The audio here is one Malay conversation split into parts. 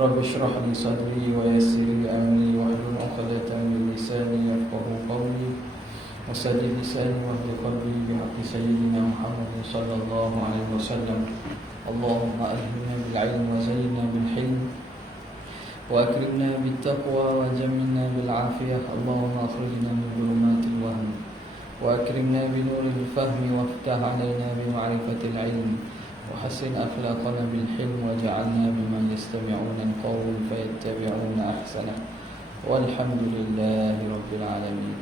رب اشرح لي صدري ويسر لي أمري واحلل عقدة من لساني يفقهوا قولي وسدد لساني واهد قلبي بحق سيدنا محمد صلى الله عليه وسلم. اللهم ألهمنا بالعلم وزينا بالحلم وأكرمنا بالتقوى وجملنا بالعافية. اللهم أخرجنا من ظلمات الوهم وأكرمنا بنور الفهم وافتح علينا بمعرفة العلم وحسن أخلاقنا بالحلم واجعلنا ممن يستمعون القول فيتبعون أحسنه. والحمد لله رب العالمين.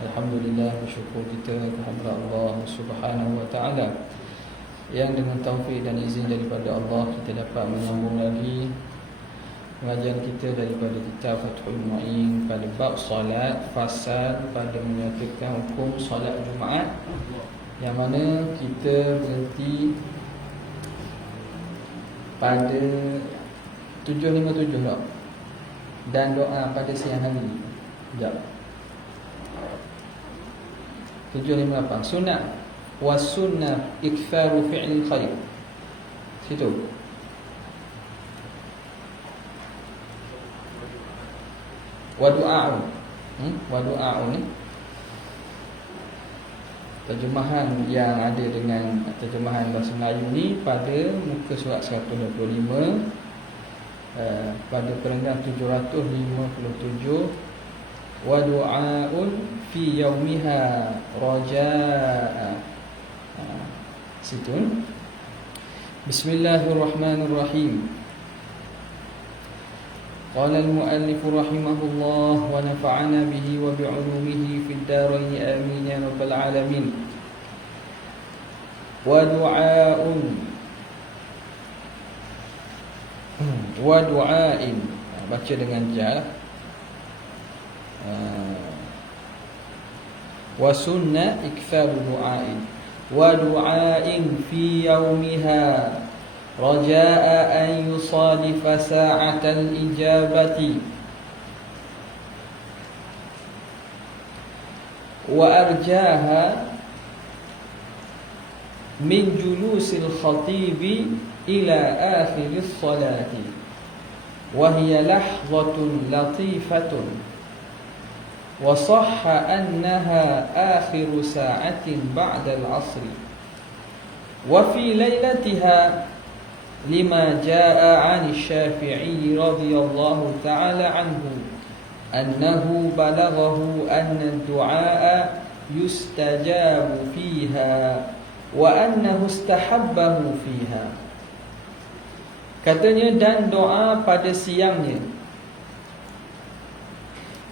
Alhamdulillah, bersyukur kita kepada Allah Subhanahu wa taala yang dengan taufik dan izin daripada Allah kita dapat menyambung lagi pengajian kita daripada kitab Fathul Mu'in pada bab solat fasal pada menyatakan hukum solat Jumaat, yang mana kita berhenti pada 7.57 tak? Dan doa pada siang hari. Sekejap. 7.58 sunat was sunnah iktharu fi'lil khair. Situ. Wa du'a'u. Wa du'a'u ni terjemahan yang ada dengan terjemahan bahasa Melayu ni pada muka surat 125 pada perenggan 757. Wa du'a'un fi yaumiha raja'a. Situ. Bismillahirrahmanirrahim. Qala al-muallif rahimahullah wa nafa'ana bihi wa bi'ulumihi fid darain amin ya rabbal alamin. Wa du'a'un wa du'a'in, baca dengan ja. Wa sunnah iktharu du'a'in wa du'a'in fi yaumiha raja'a an yusadifa sa'atal ijabati wa arjaha min julusil khatibi ila akhiris salati wa hiya lahzatun latifatun wa sahha annaha akhiru sa'atin ba'da al-'asri wa fi lailatiha lima jaa'a 'ani Syafi'i radhiyallahu ta'ala anhu annahu balaghahu anna ad-du'a yustajabu fiha wa annahu istahabbahu fiha. Katanya, dan doa pada siangnya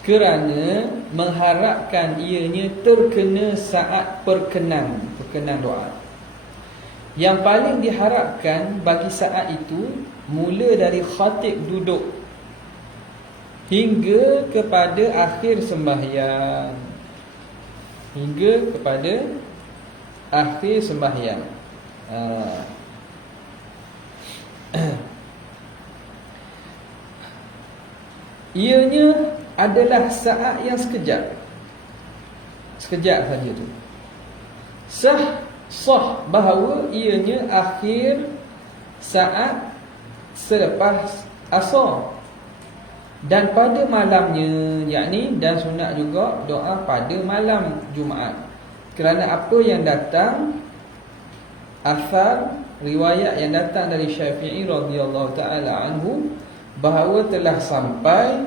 kerana mengharapkan ianya terkena saat perkenan doa. Yang paling diharapkan bagi saat itu mula dari khatib duduk hingga kepada akhir sembahyang. Hingga kepada akhir sembahyang. Ianya adalah saat yang sekejap saja tu. Sah bahawa ianya akhir saat selepas asar dan pada malamnya, yakni dan sunat juga doa pada malam Jumaat. Kerana apa yang datang asar riwayat yang datang dari Syafi'i radhiyallahu taala anhu bahawa telah sampai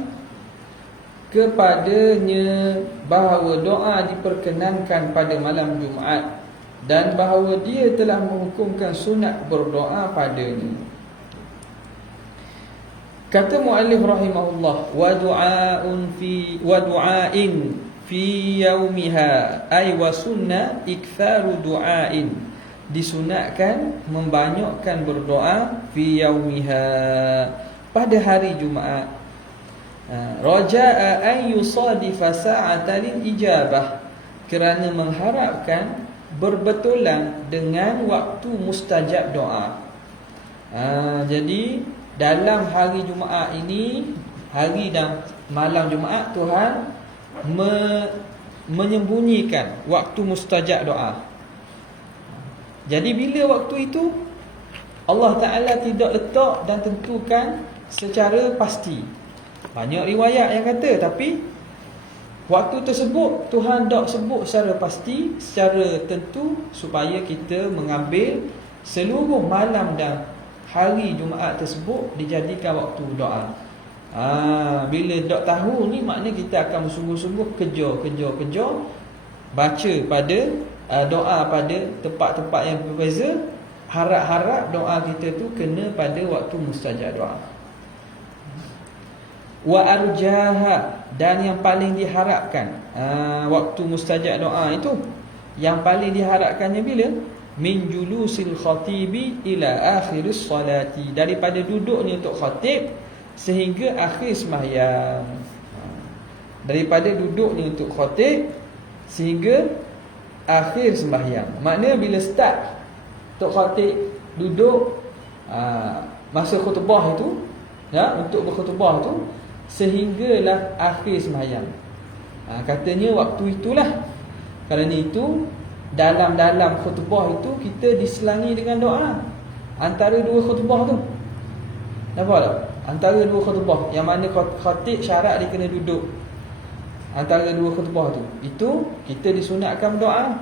kepadanya bahawa doa diperkenankan pada malam Jumaat dan bahawa dia telah menghukumkan sunat berdoa padanya. Kata muallif rahimahullah, wa du'ain fi yaumiha ay wa sunnah iktharu du'ain, disunatkan membanyakkan berdoa fi yaumiha pada hari Jumaat. Raja'a an yusadifa sa'atal ijabah, kerana mengharapkan berbetulan dengan waktu mustajab doa. Jadi dalam hari Jumaat ini, hari dan malam Jumaat, Tuhan menyembunyikan waktu mustajab doa. Jadi bila waktu itu? Allah Ta'ala tidak letak dan tentukan secara pasti. Banyak riwayat yang kata, tapi waktu tersebut Tuhan tak sebut secara pasti, secara tentu, supaya kita mengambil seluruh malam dan hari Jumaat tersebut dijadikan waktu doa. Bila tak tahu ni, maknanya kita akan bersungguh-sungguh kerja baca pada doa pada tempat-tempat yang berbeza. Harap-harap doa kita tu kena pada waktu mustajab doa. Wa arjaha, dan yang paling diharapkan waktu mustajab doa itu, yang paling diharapkannya bila? Min julusil khatibi ila akhiris salati, daripada duduknya untuk khatib sehingga akhir sembahyang. Daripada duduknya untuk khatib sehingga akhir sembahyang. Maknanya bila start untuk khatib duduk masa khutbah itu, untuk berkhutbah itu sehinggalah akhir sembahyang. Katanya waktu itulah. Kerana itu dalam khutbah itu kita diselangi dengan doa antara dua khutbah tu. Nampak tak? Antara dua khutbah, yang mana khatib syarat dia kena duduk. Antara dua khutbah tu, itu kita disunatkan berdoa.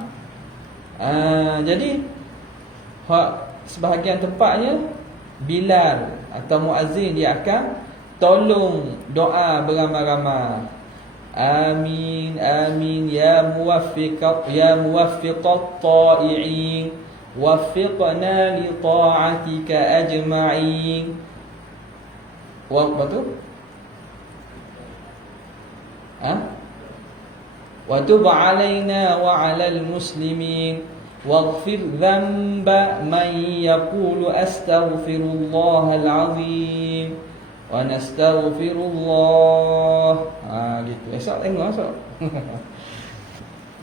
Jadi sebahagian tempatnya Bilal atau muazzin dia akan tolong doa beramai-ramai. Amin amin ya muwaffiqat ta'i'in waffiqna li ta'atika ajma'in. Apa tu? Wa tub 'alaina wa 'alal muslimin waghfir dhanba man yaqulu astaghfirullahal 'azim wa nastaghfirullah. Gitu. Esok tengok esok.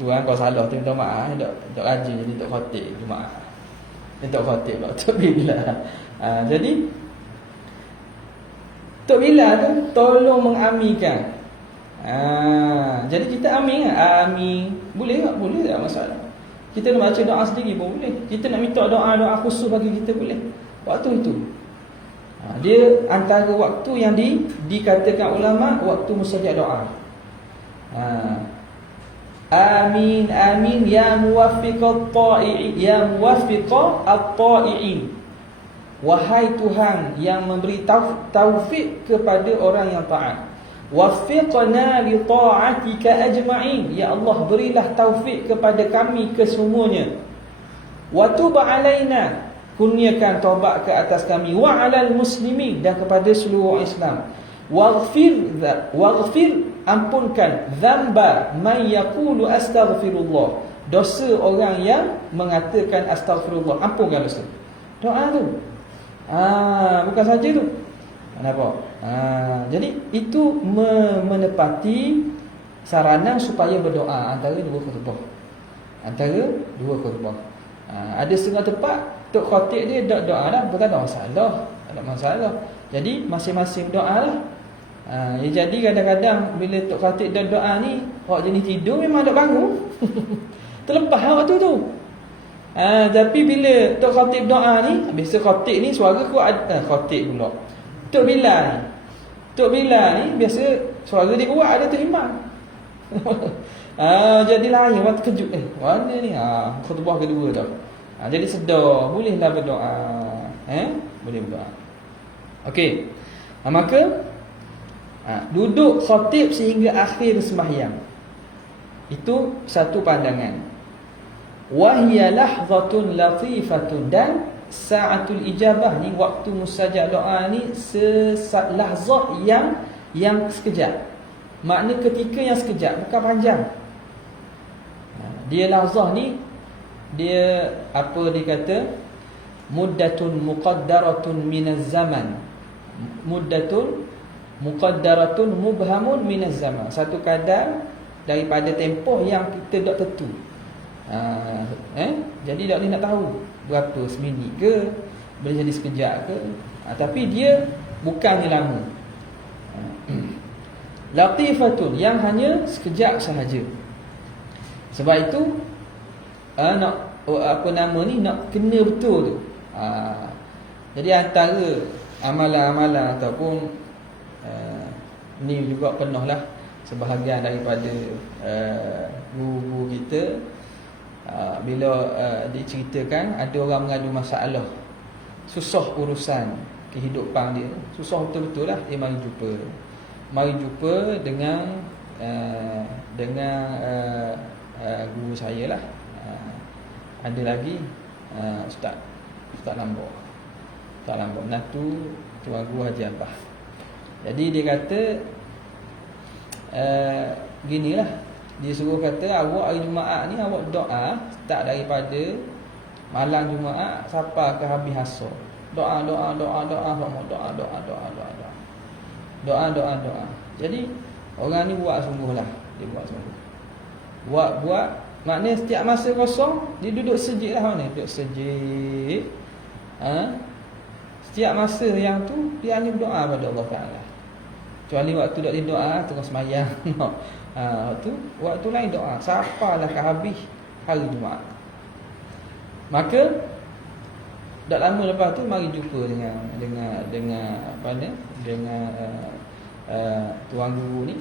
Tuan kau salah tu, minta maaf. Tak rajin jadi tak khatib Jumaat. Dia tak khatib lah Tok Bilal. Jadi Tok Bilal tu tolong mengaminkan. Jadi kita amin. Amin. Boleh tak? Boleh tak, masalah. Kita nak baca doa sendiri pun boleh. Kita nak minta doa khusus bagi kita boleh. Waktu itu dia antara waktu yang dikatakan ulama waktu mustajab doa. Amin amin ya muwaffiqat ta'i'in, ya muwaffiqat at-ta'i'in. Wahai Tuhan yang memberi taufik kepada orang yang taat. Waffiqna li ta'atika ajma'in, ya Allah berilah taufik kepada kami kesemuanya. Wa tub 'alaina, kurniakan taubat ke atas kami. Wa 'alal muslimin, dan kepada seluruh Islam. Waghfir, ampunkan dzamba man yaqulu astaghfirullah, dosa orang yang mengatakan astaghfirullah, ampunkan dosa. Doa tu. Bukan saja tu. Nampak? Jadi itu menepati saranan supaya berdoa antara dua khutbah. Ada setengah tempat tok khatib dia doa dah, bukan ada masalah. Tak ada masalah. Jadi masing-masing doa lah. Jadi kadang-kadang bila tok khatib doa ni, awak jenis tidur memang tak bangun. Terlepas waktu tu. Tapi bila tok khatib doa ni, biasa khatib ni suara kuat, khatib pula. Tok Bilal ni biasa suara dia kuat, ada terhemang. Jadi lain waktu kejut. Mana ni? Khutbah kedua tau. Jadi sedar, bolehlah berdoa. Boleh berdoa. Okey. Maka duduk khatib sehingga akhir sembahyang, itu satu pandangan. Wahya lahzatun latifatun, dan sa'atul ijabah ni, waktu mustajab doa ni lahzah yang sekejap. Makna ketika yang sekejap, bukan panjang. Dia lahzah ni, dia apa dia kata, muddatun muqaddaratun minaz zaman. Muddatun muqaddaratun mubhamun minaz zaman, satu kadar daripada tempoh yang kita tak tentu. Jadi tak boleh nak tahu berapa, seminit ke, boleh jadi sekejap ke, tapi dia bukannya lama. Latifatun, yang hanya sekejap sahaja. Sebab itu nak apa nama ni, nak kena betul tu. Jadi antara amalan-amalan ataupun ni juga pernahlah sebahagian daripada guru-guru kita bila diceritakan ada orang mengadu masalah, susah urusan kehidupan dia, susah betul-betul lah, dia mari jumpa dengan guru saya lah. Ada lagi Ustaz Lambok Natu, Tuan Guru Haji Abah. Jadi dia kata ginilah, dia suruh kata awak hari Jumaat ni awak doa start daripada malam Jumaat sampai ke habis asar. Doa. Jadi orang ni buat sungguhlah, dia buat sungguh. Buat maknanya setiap masa kosong dia duduk sejik lah, mana duduk sejik. Setiap masa yang tu dia ni berdoa pada Allah Taala. Kecuali waktu tak dia doa terus sembahyang. Waktu lain doa sampailah ke habis hari Jumaat. Maka tak lama lepas tu mari jumpa dengan apa ni, dengan tuan guru ni.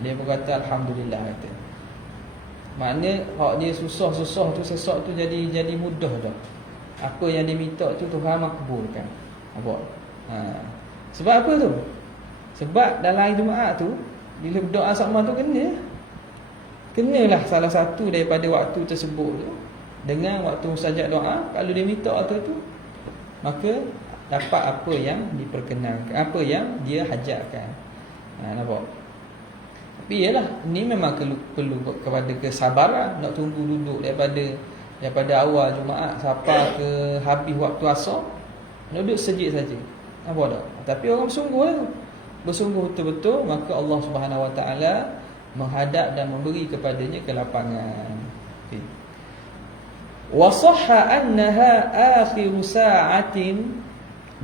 Dia pun kata alhamdulillah, kata. Maknanya hak dia susah-susah tu, sesak tu jadi mudah dah. Apa yang dia minta tu Tuhan makbulkan. Apa? Sebab apa tu? Sebab dalam hari Jumaat tu bila berdoa sama tu kenalah salah satu daripada waktu tersebut tu dengan waktu mustajab doa. Kalau dia minta waktu tu, maka dapat apa yang diperkenankan, apa yang dia hajatkan. Nampak? Tapi yalah, ni memang perlu kepada kesabaran, nak tunggu duduk daripada awal Jumaat sampai ke habis waktu asar, duduk sejik saja. Nampak tak? Tapi orang bersungguh betul-betul, maka Allah Subhanahu Wa Taala menghadap dan memberi kepadanya kelapangan. Okay. Wa sahha annaha akhiru sa'atin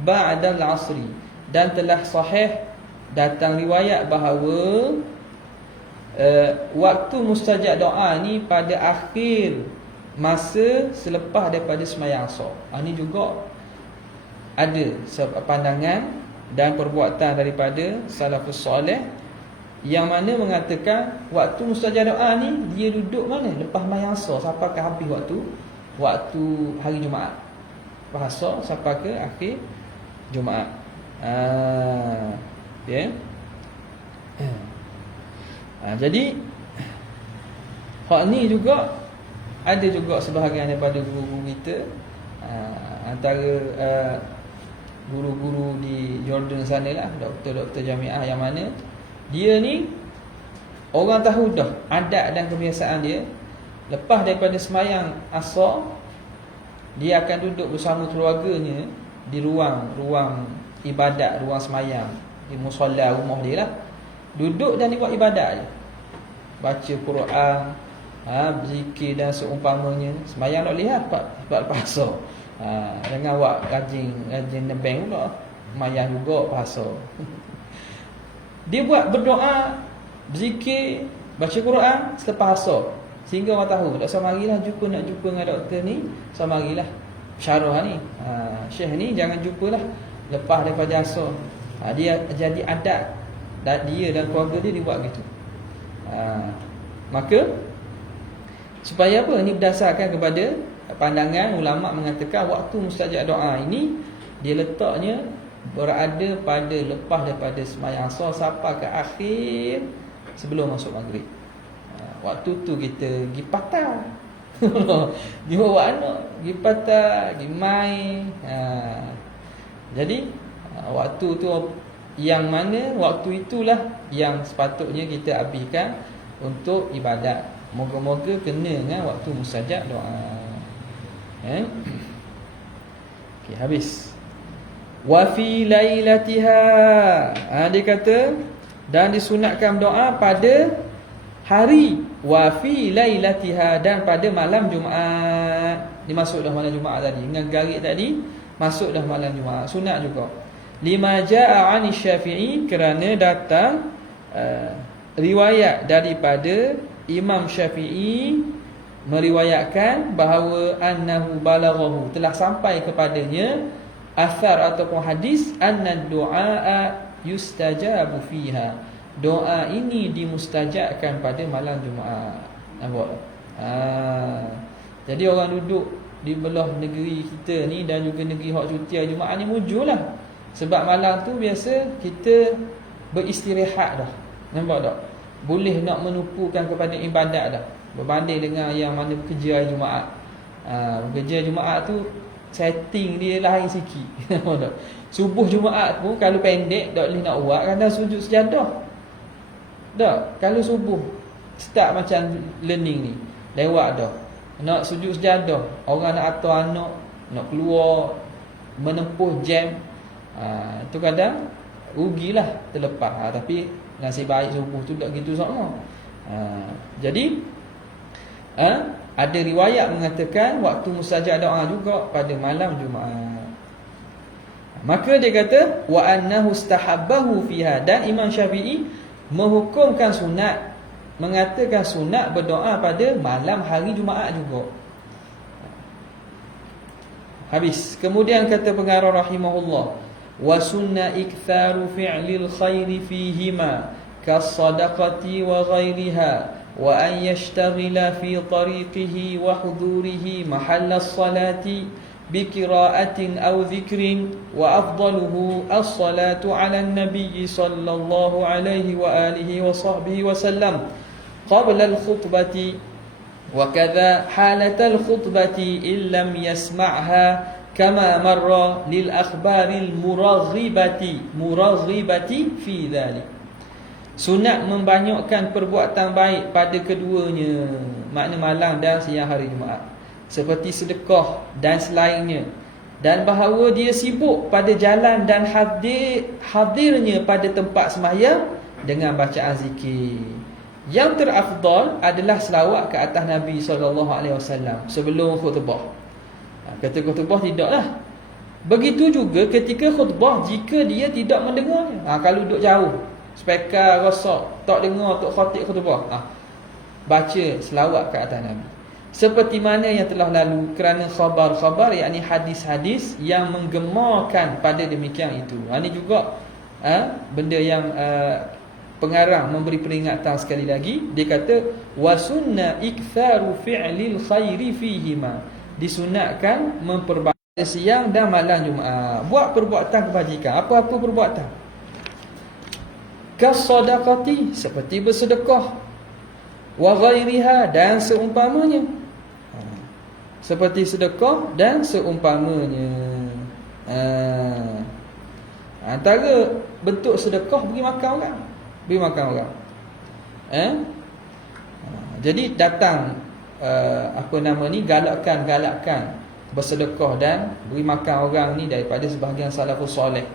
ba'da al-'asri, dan telah sahih datang riwayat bahawa waktu mustajab doa ni pada akhir masa selepas daripada sembahyang asar. Ini juga ada pandangan dan perbuatan daripada salafus soleh yang mana mengatakan waktu mustajab doa ni dia duduk mana? Lepas sembahyang asar sampai ke habis waktu hari Jumaat. Lepas asar sampai ke akhir Jumaat. Ya. Jadi hak ni juga ada juga sebahagian daripada guru-guru kita, antara guru-guru di Jordan sana lah, doktor-doktor jamiah, yang mana dia ni orang tahu dah adat dan kebiasaan dia, lepas daripada sembahyang asar dia akan duduk bersama keluarganya di ruang ibadat, ruang sembahyang di musalla rumah dia lah. Duduk dan dia buat ibadat je, baca Quran, berzikir dan seumpamanya. Sembahyang tak lihat lepas asar. Dengan buat rajin nebeng pula, sembahyang juga lepas asar. Dia buat berdoa, berzikir, baca Quran selepas asar, sehingga orang tahu tak samarilah nak jumpa dengan doktor ni, samarilah syarah ni, syekh ni jangan jumpalah lepas daripada asar. Dia jadi adat, dan dia dan keluarga dia buat gitu. Maka supaya apa? Ini berdasarkan kepada pandangan ulama mengatakan waktu mustajab doa ini dia letaknya berada pada lepas daripada sembahyang asar sampai ke akhir sebelum masuk maghrib. Waktu tu kita pergi patah. Dia bawa anak pergi patah, pergi main. Jadi waktu tu yang mana waktu itulah yang sepatutnya kita habiskan untuk ibadat. Moga-moga kena dengan waktu mustajab doa. Okey, habis. Wa fi lailatiha. Dia kata dan disunatkan doa pada hari wa fi lailatiha, dan pada malam Jumaat. Dimasuk dah malam Jumaat tadi. Dengan garis tadi masuk dah malam Jumaat. Sunat juga. Lima jaa 'ani Syafi'i, kerana datang riwayat daripada Imam Syafi'i meriwayatkan bahawa annahu balaghahu, telah sampai kepadanya athar ataupun hadis anna du'a yustajabu fiha. Doa ini dimustajabkan pada malam Jumaat. Nampak? Jadi orang duduk di belah negeri kita ni dan juga negeri hak cuti hari Jumaat ni mujurlah. Sebab malam tu biasa kita beristirahat dah. Nampak tak? Boleh nak menumpukan kepada ibadat dah. Berbanding dengan yang mana bekerja hari Jumaat. Bekerja Jumaat tu setting dia lain sikit. Nampak tak? Subuh Jumaat pun kalau pendek tak boleh nak buat kadang sujud sejadah. Tak, kalau subuh start macam learning ni, lewat dah. Nak sujud sejadah, orang nak atur anak, nak keluar menempuh jam, tu kadang rugilah terlepas. Tapi nasib baik subuh tu tak gitu sama. Jadi ada riwayat mengatakan waktu mustajab doa juga pada malam Jumaat. Maka dia kata wa annahu istahabbahu fiha, dan Imam Syafi'i menghukumkan sunat, mengatakan sunat berdoa pada malam hari Jumaat juga. Habis. Kemudian kata pengarang rahimahullah, wa sunna iktharu fi'lil khairi fihima kas-sadaqati wa ghairiha, wa an yashtaghila fi tariqihi wa hudurihi mahalla as-salati بقراءة أو ذكر وأفضله الصلاة على النبي صلى الله عليه وآله وصحبه وسلم قبل الخطبة وكذا حالة الخطبة إن لم يسمعها كما مر للأخبار المرغبة في ذلك. Sunat membanyakkan perbuatan baik pada keduanya, makna malam dan siang hari Jumaat, seperti sedekah dan selainnya, dan bahawa dia sibuk pada jalan dan hadirnya pada tempat sembahyang dengan bacaan zikir. Yang terafdal adalah selawat ke atas Nabi SAW sebelum khutbah. Kata khutbah tidaklah. Begitu juga ketika khutbah jika dia tidak mendengarnya. Kalau duduk jauh, speaker rosak, tak dengar tok khatib khutbah, baca selawat ke atas Nabi. Seperti mana yang telah lalu, kerana khabar-khabar, yakni hadis-hadis yang menggemarkan pada demikian itu. Ini juga benda yang pengarang memberi peringatan sekali lagi. Dia kata wa sunna iktharu fi'lil khairi fihima, disunatkan memperbanyak siang dan malam Jumaat buat perbuatan kebajikan. Apa-apa perbuatan, kas-sadaqati, seperti bersedekah, wa ghairiha, dan seumpamanya, seperti sedekah dan seumpamanya. Antara bentuk sedekah beri makan orang. Beri makan orang. Jadi datang galakkan bersedekah dan beri makan orang ni daripada sebahagian salafus soleh.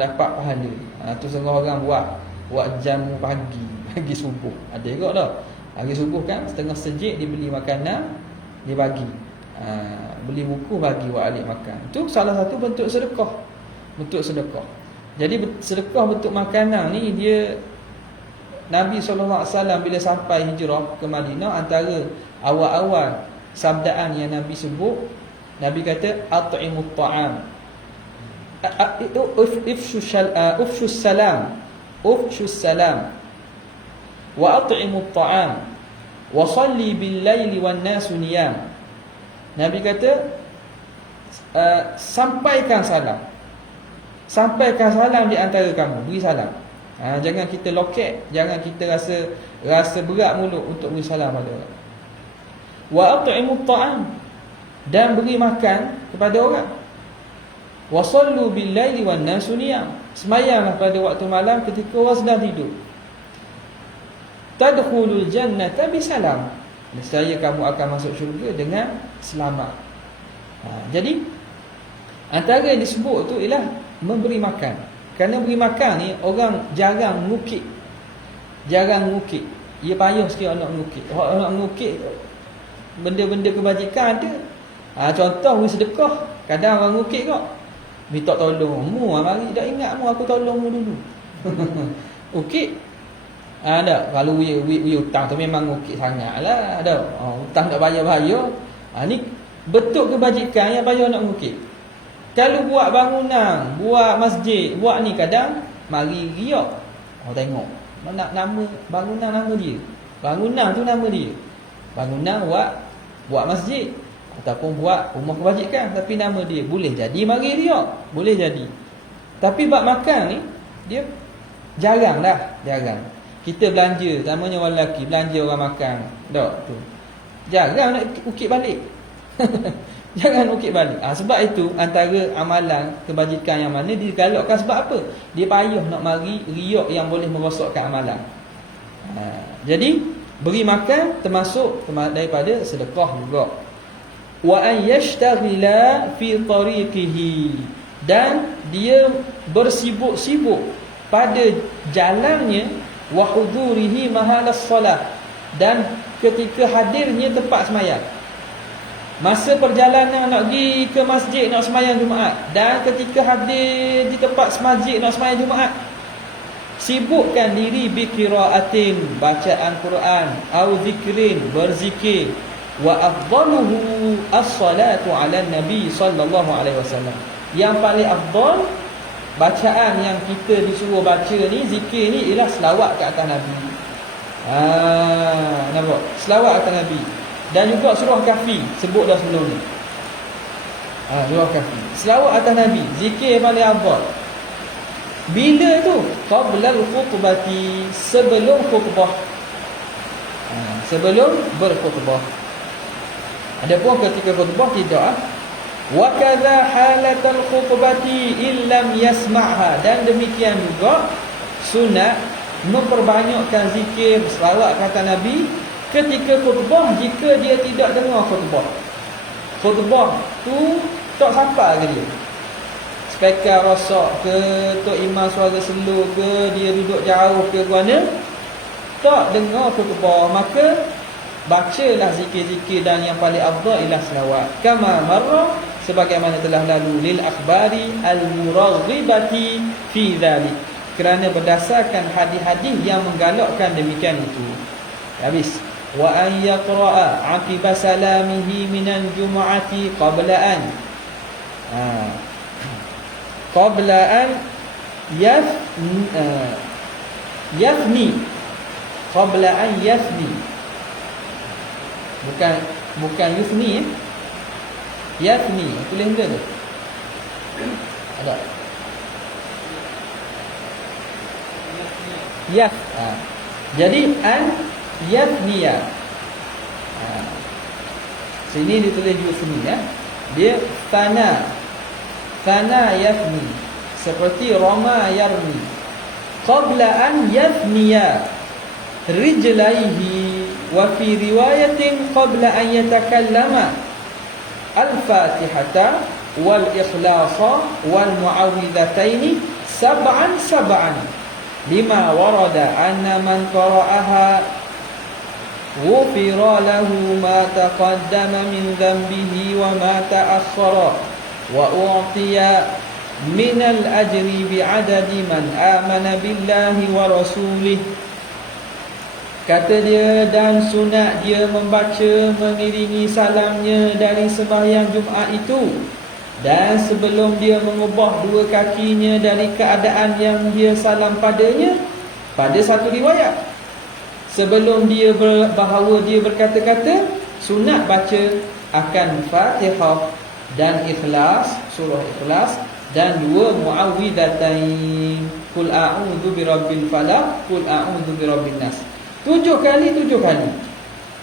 Dapat pahala. Tu setengah orang buat jamu pagi subuh. Ada juga dah. Hari subuh kan setengah sejik dibeli makanan, dia bagi, beli buku bagi buat alik makan. Itu salah satu bentuk sedekah. Bentuk sedekah. Jadi sedekah bentuk makanan ni, dia Nabi SAW bila sampai hijrah ke Madinah, antara awal-awal sabdaan yang Nabi sebut, Nabi kata at'imut ta'am, ufshus salam wa at'imut ta'am wa salli bil laili wan nasu niyam. Nabi kata sampaikan salam di antara kamu, beri salam. Jangan kita loket, jangan kita rasa berat mulut untuk beri salam pada orang. Wa at'imut ta'am, dan beri makan kepada orang. Wa sallu bil laili wan nasu niyam, sembahyanglah pada waktu malam ketika orang sedang tidur. Tadkhulul jannata bisalam, nescaya kamu akan masuk syurga dengan selamat. Jadi antara yang disebut tu ialah memberi makan. Kerana beri makan ni orang jarang mengukit. Ia payah sikit nak mengukit. Orang nak mengukit benda-benda kebajikan ada. Contoh beri sedekah, kadang orang mengukit kok, minta tolong mu, mari dah ingat mu aku tolong mu dulu. Ukit. Ada. Kalau we hutang tu memang ukit sangatlah. Ada. Hutang tak bayar-bayar. Ni betul kebajikan yang payah nak mengukit. Kalau buat bangunan, buat masjid, buat ni kadang mari riak. Orang tengok. Mana nama bangunan, nama dia. Bangunan tu nama dia. Bangunan buat masjid ataupun buat rumah kebajikan, tapi nama dia. Boleh jadi mari riak, boleh jadi. Tapi bab makan ni dia jarang. Kita belanja, namanya orang lelaki belanja orang makan. Tak tu. Jarang nak ukit balik. Jangan ukit balik. Sebab itu antara amalan kebajikan yang mana digalakkan sebab apa? Dia payah nak mari riak yang boleh merosakkan amalan. Jadi beri makan termasuk daripada sedekah juga. Wa an yashtaghila fi tariqihi, dan dia bersibuk-sibuk pada jalannya, wa hudurihi mahalas solat, dan ketika hadirnya tempat sembahyang. Masa perjalanan nak pergi ke masjid nak sembahyang Jumaat, dan ketika hadir di tempat masjid nak sembahyang Jumaat, sibukkan diri bi qiraatin, bacaan Quran, au zikrin, berzikir, wa afdaluhu as-salatu ala nabi sallallahu alaihi wasallam. Yang paling afdal bacaan yang kita disuruh baca ni, zikir ni, ialah selawat ke atas Nabi. Nampak? Selawat atas Nabi. Dan juga surah Kahfi, sebut dah sebelum ni. Surah Kahfi. Selawat atas Nabi, zikir paling afdal. Bila tu? Qabla al-khutbati, sebelum khutbah. Sebelum berkhutbah. Adapun ketika khutbah tidak. Wa kadza halatal khutbati illam yasma'ha, dan demikian juga sunat memperbanyakkan zikir selawat kata Nabi ketika khutbah jika dia tidak dengar khutbah. Khutbah tu tak sampai ke dia. Speaker rosak ke, tok imam suara slow ke, dia duduk jauh ke mana, tak dengar khutbah, maka bacalah zikir-zikir, dan yang paling afdal ialah selawat. Kama marra, sebagaimana telah lalu, lil akhbari al-muraghibati fi dhalik, kerana berdasarkan hadis-hadis yang menggalakkan demikian itu. Habis. Wa an yaqra'a 'aqiba salamihi minal jum'ati qabla an yafni, qabla an yafni, bukan yufni, yafni, tulis dia tu ada yaf. Jadi an yafniya, sini ditulis yufni ya. Dia fana yafni, seperti rama yarmi. Qabla an yafniya rijlaihi, wa fi riwayatin qabla an yatakallama al-fatihata wal ikhlasa wal muawwidhataini sab'an lima warada anna man qara'aha ghufira lahu ma taqaddama min dhanbihi wa ma ta'akhkhara wa u'tiya min al-ajri bi'adadi man amana billahi wa rasulih. Kata dia, dan sunat dia membaca mengiringi salamnya dari sembahyang Jumaat itu, dan sebelum dia mengubah dua kakinya dari keadaan yang dia salam padanya. Pada satu riwayat, sebelum dia bahawa dia berkata-kata, sunat baca akan Fatihah dan Ikhlas, surah Ikhlas, dan dua muawwidhatain, Qul a'udzu birabbil falaq, Qul a'udzu birabbin nas. 7 kali.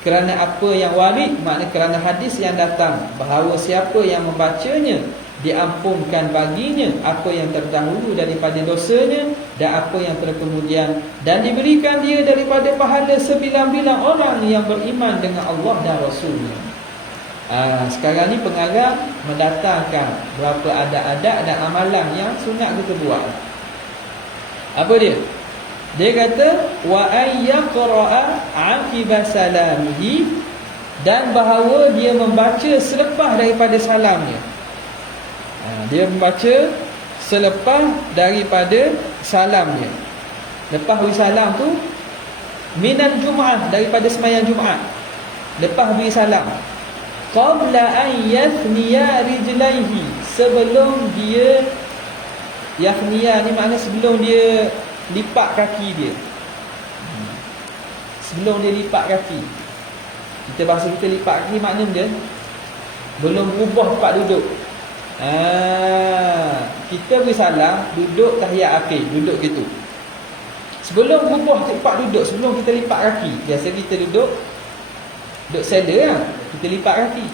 Kerana apa yang warid, maknanya kerana hadis yang datang bahawa siapa yang membacanya diampunkan baginya apa yang terdahulu daripada dosanya dan apa yang terkemudian, dan diberikan dia daripada pahala 9 orang yang beriman dengan Allah dan Rasulnya. Sekarang ni pengarang mendatangkan berapa adab-adab dan amalan yang sunat kita buat. Apa dia? Dia kata wa ayyaqra'a 'aqiba salamihi, dan bahawa dia membaca selepas daripada salamnya. Dia membaca selepas daripada salamnya. Lepas beri salam tu minal jum'ah, daripada sembahyang Jumaat. Lepas beri salam, qabla an yathniya rijlaihi, sebelum dia yakhniya ni makna sebelum dia lipat kaki dia. Sebelum dia lipat kaki. Kita bahasa kita lipat kaki makna dia belum berubah tempat duduk. Kita beri salam, duduk tahiyat akhir, duduk gitu. Sebelum berubah tempat duduk, sebelum kita lipat kaki, biasa kita duduk sela kan? Kita lipat kaki.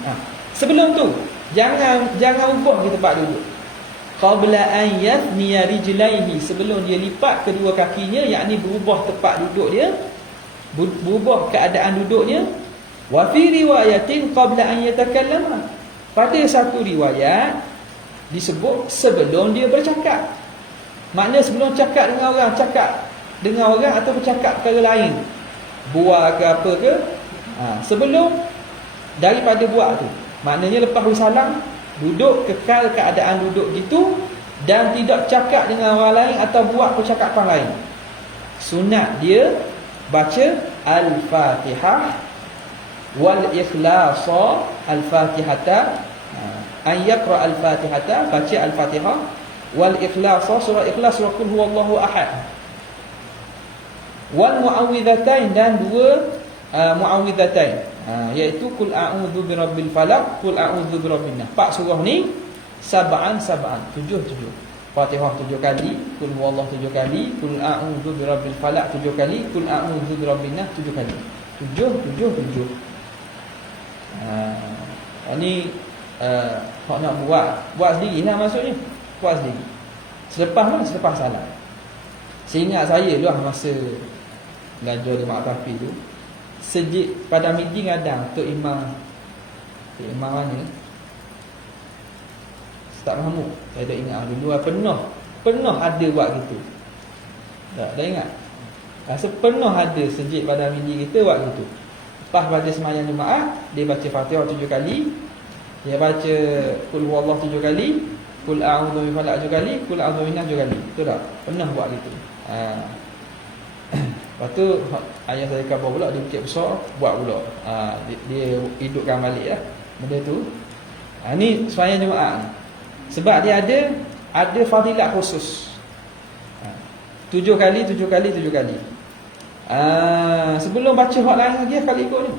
Sebelum tu, jangan ubah ke tempat duduk. Qabla an yathniya rijlaihi, sebelum dia lipat kedua kakinya, yakni berubah tempat duduk dia, berubah keadaan duduknya. Wa fi riwayatin qabla an yatakallama, pada satu riwayat disebut sebelum dia bercakap. Makna sebelum cakap dengan orang, atau bercakap perkara lain, buat ke apa ke, sebelum daripada buat tu, maknanya lepas bersalam, duduk kekal keadaan duduk gitu, dan tidak cakap dengan orang lain atau buat percakapan lain. Sunat dia baca Al-Fatihah wal ikhlasa, Al-Fatihata, an yaqra Al-Fatihata, baca Al-Fatihah, wal ikhlasa, surah Ikhlas, surah Qul huwallahu ahad, wal muawwidhatain, dan dua muawwidhatain, iaitu Qul a'udzu birabbil falaq, Qul a'udzu birabbin nas. 4 surah ni sab'an, 7 Fatihah 7 kali, Qul huwallahu 7 kali, Qul a'udzu birabbil falaq 7 kali, Qul a'udzu birabbin nas 7 kali. 7. Ni hak nak buat sendirilah maksudnya. Buat sendiri. Selepas salam. Seingat saya lah masa belajar di Mak Tafi tu, sejak pada meeting kadang Tok Imam mana Ustaz Mahmud, saya dah ingat dulu pernah ada buat gitu. Dah ingat? Rasa pernah ada sejak pada meeting kita buat gitu. Lepas pada sembahyang Jumaat, dia baca Fatihah 7 kali, dia baca Qul huwallahu 7 kali, Qul a'udzu birabbil falaq 7 kali, Qul a'udzu birabbin nas 7 kali. Betul tak? Pernah buat gitu. Lepas tu ayah saya khabar pula, dia kecil besar buat pula. Dia hidupkan balik lah benda tu. Ni sembahyang Jumaat ni. Sebab dia ada fadilat khusus. 7 kali. Sebelum baca hak lain lagi kali ikut ni.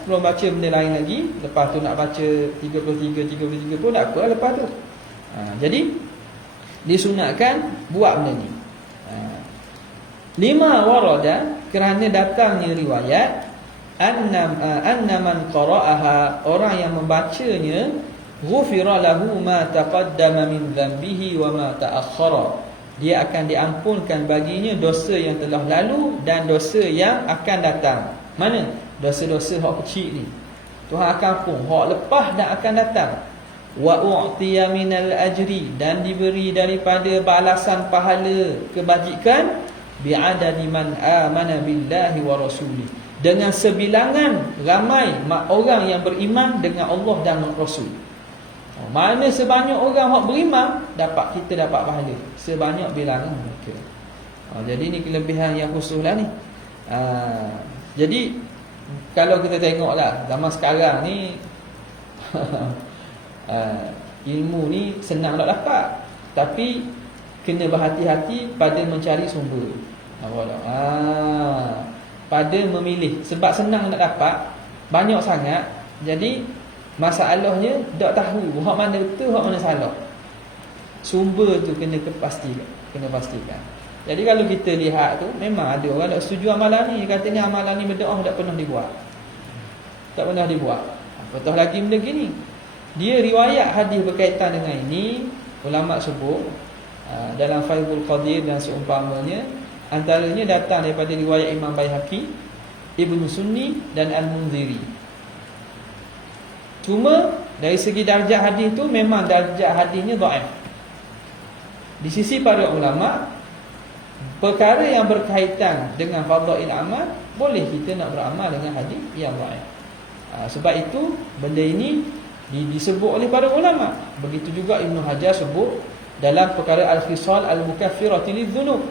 Sebelum baca benda lain lagi, lepas tu nak baca 33 pun tak apa lepas tu. Jadi disunatkan buat benda ni. 5 warada, kerana datangnya riwayat anna man qara'aha, orang yang membacanya, ghufira lahu ma taqaddama min dhanbihi wa ma ta'akhkhara, dia akan diampunkan baginya dosa yang telah lalu dan dosa yang akan datang. Mana? Dosa-dosa hak kecil ni Tuhan akan ampun, hak lepas dan akan datang. Wa u'tiya minal ajri, dan diberi daripada balasan pahala kebajikan, bi'adadi man amana billahi wa rasuli, dengan sebilangan ramai orang yang beriman dengan Allah dan Rasul. Mana sebanyak orang yang beriman, kita dapat pahala sebanyak bilangan mereka. Jadi ni kelebihan yang khusus lah ni. Jadi kalau kita tengoklah zaman sekarang ni ilmu ni senang nak dapat, tapi kena berhati-hati pada mencari sumber. Pada memilih. Sebab senang nak dapat, banyak sangat. Jadi masalahnya tak tahu hak mana betul, hak mana salah. Sumber tu kena pastikan. Jadi kalau kita lihat tu, memang ada orang tak setuju amalan ni. Katanya amalan ni berdoa tak pernah dibuat. Apatah lagi benda gini. Dia riwayat hadis berkaitan dengan ini, ulama sebut dalam Faidul Qadir dan seumpamanya, antaranya datang daripada riwayat Imam Baihaqi, Ibnu Sunni dan Al-Munziri. Cuma dari segi darjah hadis tu, memang darjah hadisnya dhaif. Di sisi para ulama, perkara yang berkaitan dengan fadail amal, boleh kita nak beramal dengan hadis yang dhaif. Sebab itu benda ini disebut oleh para ulama. Begitu juga Ibnu Hajar sebut dalam perkara al-khisal al-mukaffirati lidz-dzunub,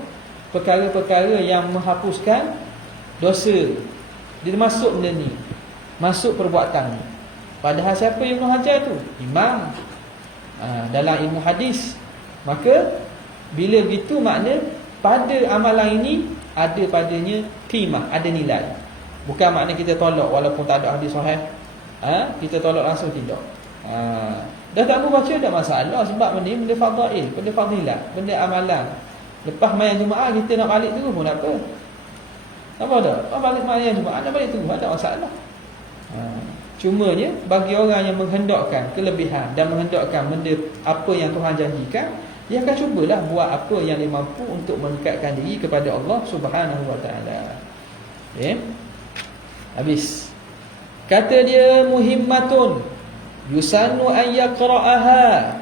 perkara-perkara yang menghapuskan dosa. Dia masuk benda ni, masuk perbuatan ni. Padahal siapa Ibnu Hajar tu? Imam dalam ilmu hadis. Maka bila begitu makna pada amalan ini ada padanya qimah, ada nilai. Bukan makna kita tolak walaupun tak ada hadis sahih. Kita tolak langsung, tidak. Dah tak baca tak masalah, sebab benda fadail, benda fadilah, benda amalan. Lepas main Jumaat kita nak balik terus pun apa? Apa dah? Balik main Jumaat nak balik terus, tak masalah. Cumanya bagi orang yang menghendakkan kelebihan dan menghendakkan benda apa yang Tuhan janjikan, dia akan cubalah buat apa yang dia mampu untuk mendekatkan diri kepada Allah Subhanahu wa taala. Habis. Kata dia muhimmatun yusannu an yaqra'aha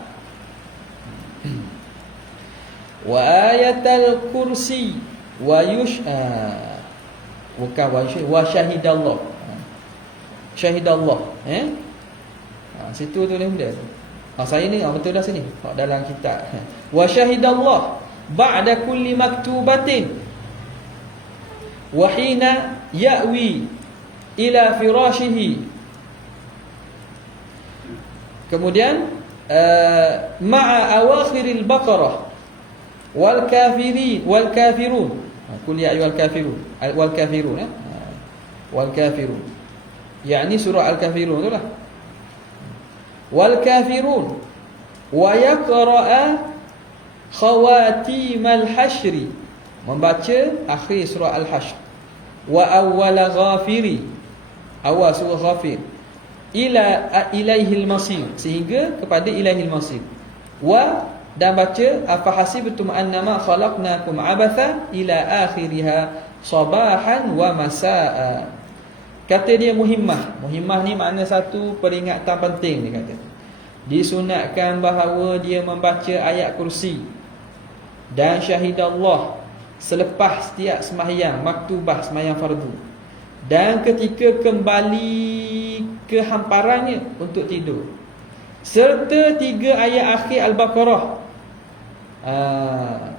wa ayatal kursi wa syahidallah. Syahidallah. Situ tulis benda tu. Saya ni betul dah sini. Dalam kitab. Wa syahidallah ba'da kulli maktubatin wa hina ya'wi ila firashihi. Kemudian ma'a awakhiril baqarah wal kafirun. Qul ya ayyuhal kafirun wal kafirun. Wal kafirun, yakni surah al-kafirun itulah. Wal kafirun wa yaqra'a khawatimal hasyri, membaca akhir surah al-hasy, wa awwal ghafiri, awal surah ghafir, ilaihil masir, sehingga kepada ilaihil masir. Wa, dan baca afahasibtum annama khalaqnakum abatha ila akhiriha sabahan wa masaa. Kata dia muhimmah. Muhimmah ni makna satu peringatan penting, dia kata. Disunatkan bahawa dia membaca ayat kursi dan syahidallah selepas setiap sembahyang maktubah, sembahyang fardu, dan ketika kembali ke hamparannya untuk tidur, serta 3 ayat akhir Al-Baqarah.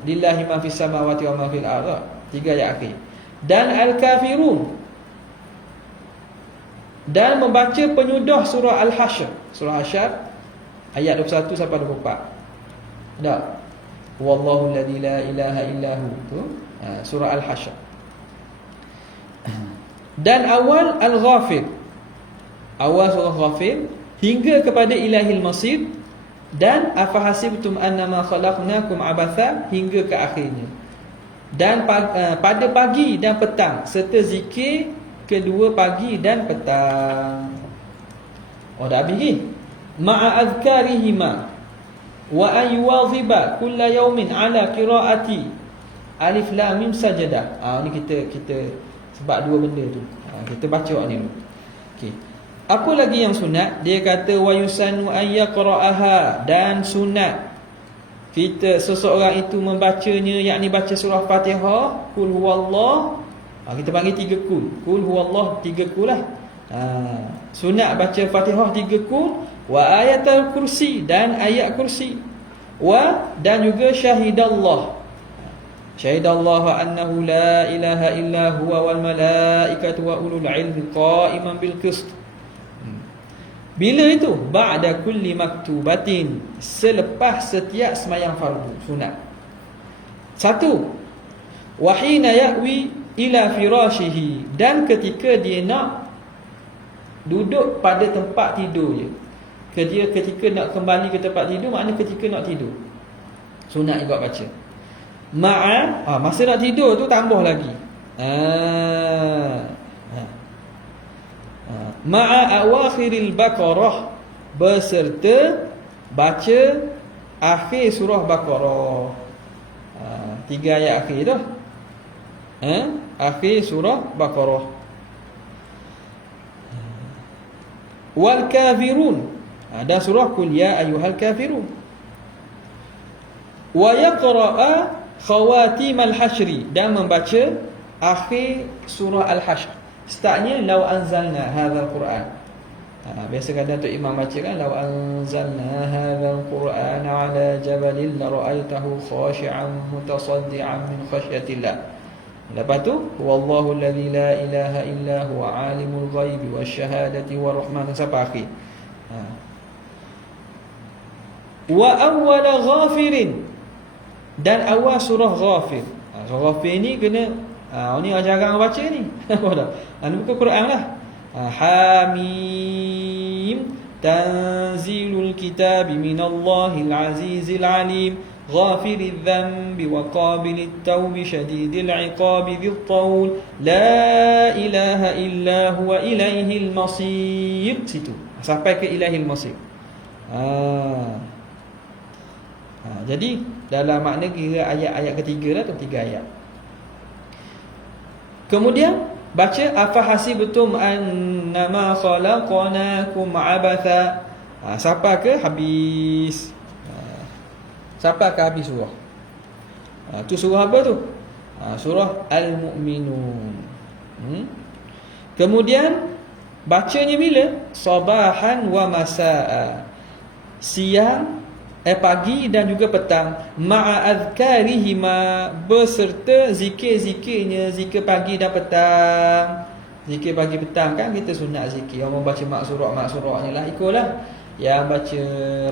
Lillahi ma fis samawati wa ma fil ardh, 3 ayat akhir. Dan Al-Kafirun, dan membaca penyudah surah Al-Hasyr. Surah Al-Hasyr ayat 21 sampai 24. Tak? Wallahu alladzi la ilaha illahu, tu surah Al-Hasyr. Dan awal Al-Ghafir, awal surah Ghafir hingga kepada ilahil masir, dan afahasibtum annama khalaqnakum abatha hingga ke akhirnya. Dan pada pagi dan petang, serta zikir kedua pagi dan petang. Dah habis ni. Ma'a azkarihima wa ayyuwadhiba kulla yawmin ala qiraati alif lam mim sajadah. Ni kita sebab dua benda tu. Kita baca ni dulu. Okey. Apa lagi yang sunat? Dia kata wa yusannu ayyaqra'aha, dan sunat kita seseorang itu membacanya, yakni baca surah Fatihah, qul huwallah. Kita panggil 3 kul. Qul huwallah 3 kul lah. Sunat baca Fatihah 3 kul, wa ayatul kursi, dan ayat kursi, dan juga syahidallah. Syahidallahu annahu la ilaha illa huwa wal malaikatu wa ulul ilmi qa'iman bil qist. Bila itu? Ba'da kulli maktubatin, selepas setiap sembahyang fardu sunat. 1. Wa hina ya'wi ila firashihi, dan ketika dia nak duduk pada tempat tidur je. Dia ketika nak kembali ke tempat tidur, maknanya ketika nak tidur, sunat juga baca. Ma'a, masa nak tidur tu tambah lagi. Ma'a awakhiril baqarah, beserta baca akhir surah Baqarah. 3 ayat akhir tu. Akhir surah Baqarah. Wal kafirun, ada surah Qul ya ayyuhal kafirun. Wa yaqra'a khawatimal hasyri, dan membaca akhir surah Al-Hasyr. Startnya law anzalna hadzal Quran. Biasa kadang tu imam baca kan, law anzalna hadzal Qur'ana ala jabalin la ra'aitahu khashi'an mutasaddian min khasyatillah. Lepas tu wallahu alladzi la ilaha illa huwa alimul ghaibi wasyahadati warahman, sampai akhir. Wa awwal ghafirin, dan awal surah Ghafir. Surah Ghafir ni kena ni jarang baca ni. Apa dah? Ni bukan Quran lah. Hamim, tanzilul kitabi minallahil azizil alim, ghafiriz dzambi wa qabilit taubi syadidil iqabi dzil taul, la ilaha illa huwa ilaihil masir. Situ sampai ke ilaihil masir. Jadi dalam makna kira ayat-ayat ketiga lah tu, 3 ayat. Kemudian baca afahasibtum annama khalaqnakum abatha. Siapa ke habis? Siapa ke habis surah? Tu surah apa tu? Surah Al-Mu'minun. Kemudian bacanya bila? Sabahan wa masaa. Siang, pagi dan juga petang, ma'a azkarihima, beserta zikir-zikirnya, zikir pagi dan petang. Zikir pagi petang kan kita sunat zikir. Orang baca mak-surat-mak-suratnya lah, ikutlah. Yang baca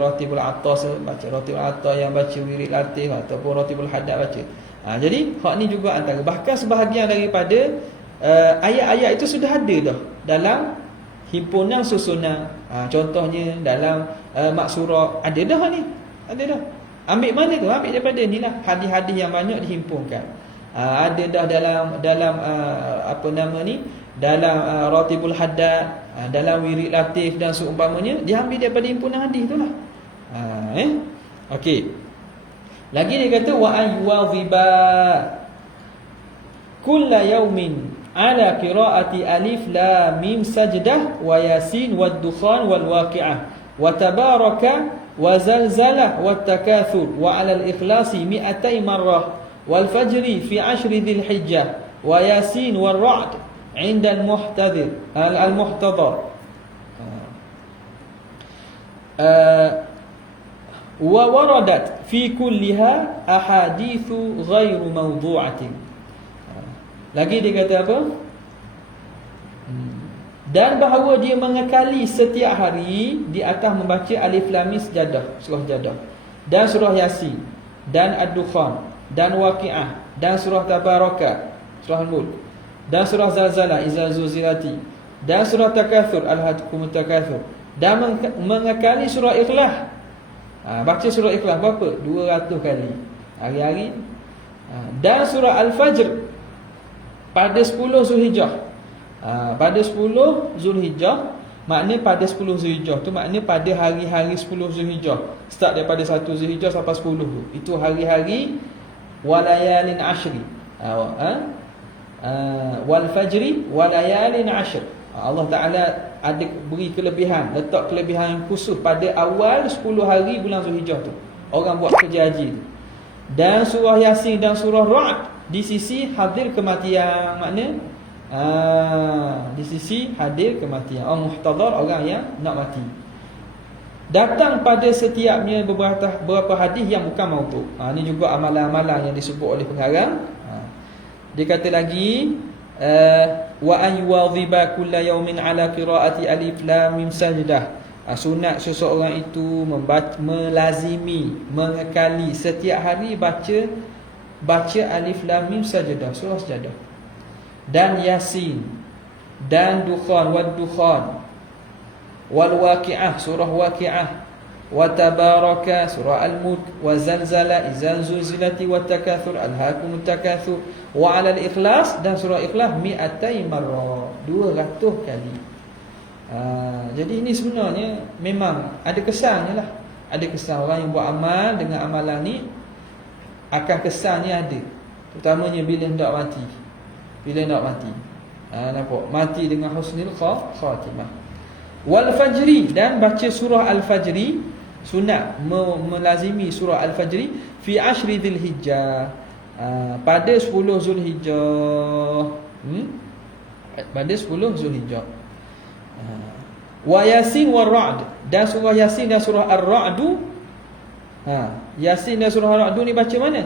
Ratibul Atas, baca Ratibul Atas, yang baca Wirid Latif ataupun Ratibul Haddad baca. Jadi hak ni juga antara, bahkan sebahagian daripada ayat-ayat itu sudah ada dah dalam himpunan susunan. Contohnya dalam mak-surat ada dah ni. Ada dah. Ambil mana tu? Ambil daripada ni lah, hadis-hadis yang banyak dihimpunkan. Ada dah dalam apa nama ni, dalam Ratibul Haddad, dalam Wirid Latif dan seumpamanya, diambil daripada himpunan hadis tu lah. Okey. Lagi dia kata wa ayyuwadhiba kulla yaumin ala qiraati alif lam mim sajdah wa yasin wad dukhan wal waqi'ah wa tabaraka wa zalzalah wat takathur wa 'ala al-ikhlasi 200 marrah wal fajri fi 10 dhil hijjah wa yasin wal ra'd 'inda al-muhtadhir al-muhtadhar wa waradat fi kulliha ahadithu ghairu mawdu'atin. Lagi dia kata apa? Dan bahawa dia mengekali setiap hari di atas membaca Alif Lam Mim Sajadah, surah Sajadah, dan surah Yasin, dan Ad-Dukhan, dan Waqi'ah, dan surah Tabaraka, surah Al-Mulk, dan surah Zalzalah, Iza Zulzilati, dan surah Takatsur, Al-Hakumut Takatsur, dan mengekali surah Ikhlas. Baca surah Ikhlas berapa? 200 kali hari-hari. Dan surah Al-Fajr pada 10 Zulhijjah. Pada 10 Zulhijjah, maknanya pada 10 Zulhijjah tu maknanya pada hari-hari 10 Zulhijjah. Start daripada 1 Zulhijjah sampai 10 tu. Itu hari-hari walayalin ashri. Wal fajri walayalin ashr. Allah Ta'ala ada beri kelebihan, letak kelebihan yang khusus pada awal 10 hari bulan Zulhijjah tu. Orang buat kerja haji tu. Dan surah Yasin dan surah Ra'd di sisi hadir kematian, makna di sisi hadir kematian, orang muhtadhar, orang yang nak mati. Datang pada setiapnya beberapa hadis yang bukan maudhu'. Ini juga amalan-amalan yang disebut oleh pengarang. Dia kata lagi wa ayyuwadhiba kulla yawmin ala qiraati alif lam mim sajdah. Sunat seseorang itu melazimi, mengekali setiap hari baca alif lam mim sajdah, surah Sajadah, dan Yasin, dan Dukhan, wad Dukhan, wal Waqi'ah, surah Waqi'ah, wa Tabaraka, surah Al-Mulk, wa Zalzala, Iza Zulzilati, wa Takatsur, Al-Hakumut Takatsur, wa 'ala al-Ikhlas, dan surah Ikhlas 200 marrah, 200 kali. Jadi ini sebenarnya memang ada kesannya lah. Ada kesan orang yang buat amal dengan amalan ni, akan kesannya ada. Terutamanya bila hendak mati. Bila nak mati, nampak? Mati dengan husnul khatimah. Wal fajri, dan baca surah Al-Fajri, sunat melazimi surah Al-Fajri fi 10 Dzulhijjah, pada 10 Zulhijjah. Pada 10 Zulhijjah. Wa Yasin wa Ra'd, dan surah Yasin dan surah Ar-Ra'd. Yasin dan surah Ar-Ra'd ni baca mana?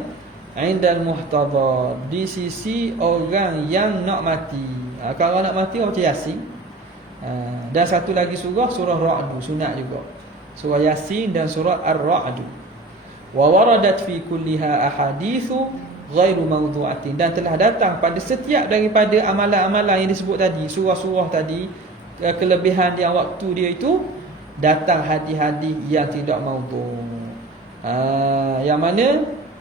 Indal muhtadhar, di sisi orang yang nak mati. Kalau nak mati baca Yasin. Dan satu lagi surah Ra'd, sunat juga. surah Yasin dan surah Ar-Ra'd. Wa waradat fi kulliha ahaditsu ghairu mawdu'atin, dan telah datang pada setiap daripada amalan-amalan yang disebut tadi, surah-surah tadi, kelebihan yang waktu dia itu, datang hadis-hadis yang tidak maudhu'. Yang mana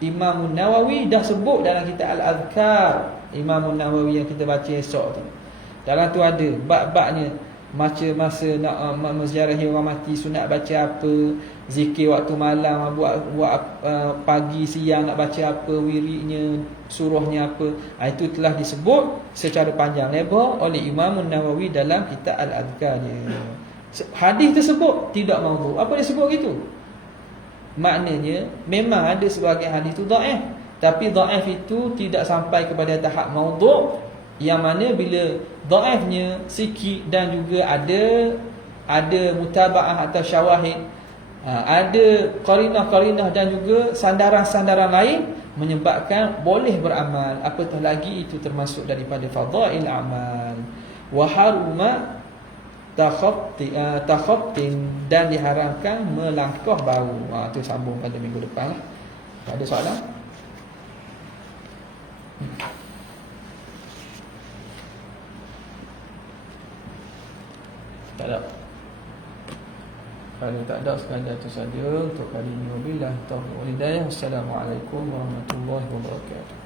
Imam Nawawi dah sebut dalam kitab Al-Adhkar. Imam Nawawi yang kita baca esok tu, dalam tu ada bab-babnya, masa nak menziarahi orang mati, sunat baca apa, zikir waktu malam, buat pagi siang nak baca apa, wiridnya, surahnya apa. Itu telah disebut secara panjang lebar oleh Imam Nawawi dalam kitab Al-Adhkar dia. Hadis tersebut tidak maudhu'. Apa dia sebut gitu? Maknanya memang ada sebahagian hadis tu dhaif, tapi dhaif itu tidak sampai kepada tahap maudhu', yang mana bila dhaifnya sikit dan juga ada mutaba'ah atau syawahid, ada qarinah-qarinah dan juga sandaran-sandaran lain, menyebabkan boleh beramal, apatah lagi itu termasuk daripada fadail amal. Wa haruma takhattin, dan diharamkan melangkah bau. Itu sambung pada minggu depan lah. Ada soalan? Tak ada. Kalau tak ada, sekadar itu saja untuk kali ini. Wabillahi taufiq wal hidayah. Assalamualaikum warahmatullahi wabarakatuh.